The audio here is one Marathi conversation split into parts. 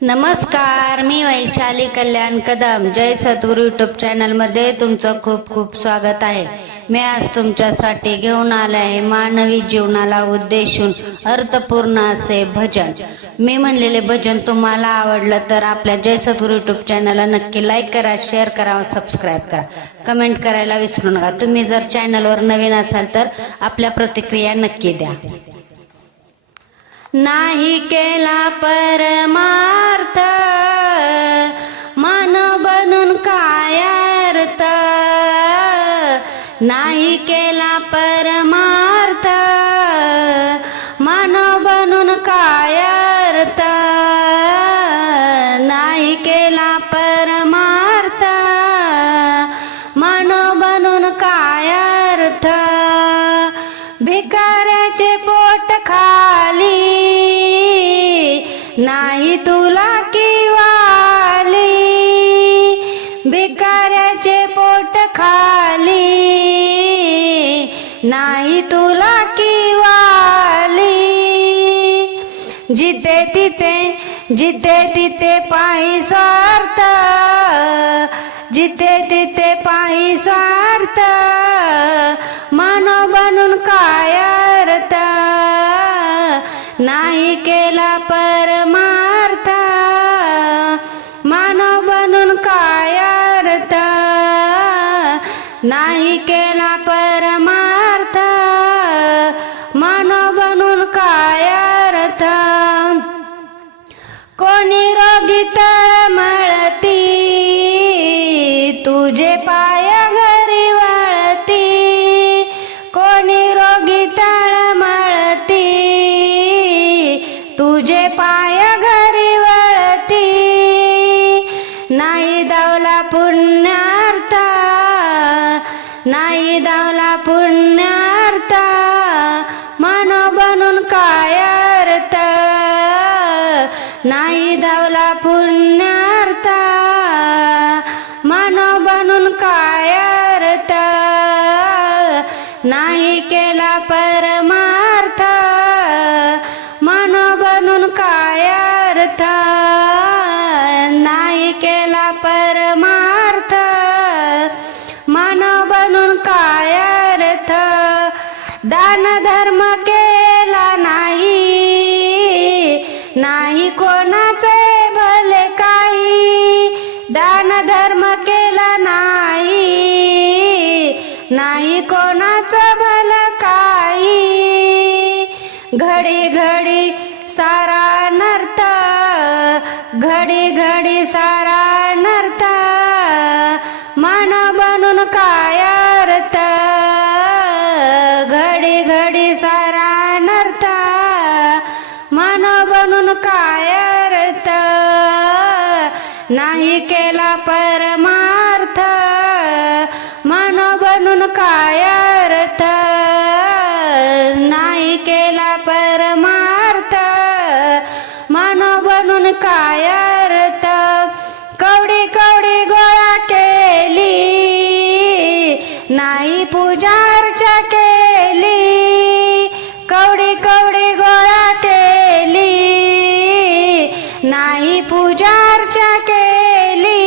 नमस्कार, मी वैशाली कल्याण कदम. जय सद्गुरू यूट्यूब चॅनल मध्ये तुमचं खूप खूप स्वागत आहे. मी आज तुमच्यासाठी घेऊन आले आहे मानवी जीवनाला उद्देशून अर्थपूर्ण असे भजन. मी म्हणलेले भजन तुम्हाला आवडलं तर आपल्या जय सद्गुरू यूट्यूब चॅनलला नक्की लाईक करा, शेअर करा, सबस्क्राईब करा, कमेंट करायला विसरू नका. तुम्ही जर चॅनलवर नवीन असाल तर आपल्या प्रतिक्रिया नक्की द्या. नाही केला परमार्थ मानव बनून काय अर्थ. नाही केला परमार्थ मानव बनून काय अर्थ. नाही केला परमार्थ मानव बनून काय अर्थ. भिकाऱ्याचे पोट खाली नाही तुला किवाली. भिकाऱ्याचे पोट खाली नाही तुला किवाली. जिथे तिथे पाही स्वार्थ. जिथे तिथे पाही स्वार्थ मानव बनून काय अर्थ. नाही केला परमार्थ मानव बनून काय अर्थ. नाही केला परमार्थ मानव बनून काय अर्थ. कोणी रोगी तळमळती तुझे पाय घरी वळती. कोणी रोगी तळमळती तुझे पाय घरी वळती. नाही दावला पुण्यार्थ नाही दावला पुण्यार्थ मानव बनून काय अर्थ. नाही धावला पुण्यार्थ मानव बनून काय अर्थ. नाही केला परमार्थ मानव बनून काय अर्थ. नाही केला परमार्थ मानव बनून काय अर्थ. दान धर्म केला नाही नाही कोणाचे भले काही. दान धर्म केला नाही नाही कोणाचं भलं काही. घडी घडी सारा नर्थ घडी घडी सारा नर्थ मानव बनून काय अर्थ. घडी घडी सारा नर्थ मानव बनून काय अर्थ. नाही केला परमार्थ मानव बनून काय अर्थ. नाही केला परमार्थ मानव बनून काय अर्थ. कवडी कवडी गोळा केली नाही पूजा अर्चा केली. कवडी कवडी गोळा केली नाही पूजा अर्चा केली.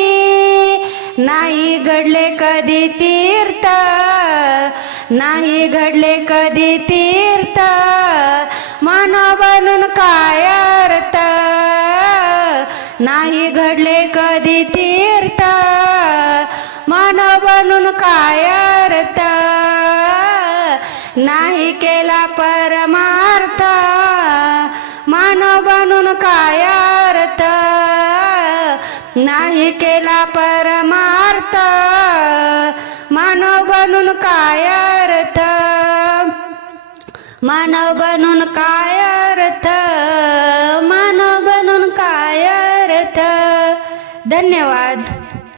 नाही घडले कधी तीर्थ नाही घडले कधी तीर्थ मानव बनून काय अर्थ. नाही घडले कधी तीर्थ मानव बनून काय अर्थ. नाही केला परमार्थ मानव बनून काय अर्थ. नाही केला परमार्थ मानव बनून काय अर्थ. मानव बनून काय अर्थ मानव बनून काय अर्थ. धन्यवाद.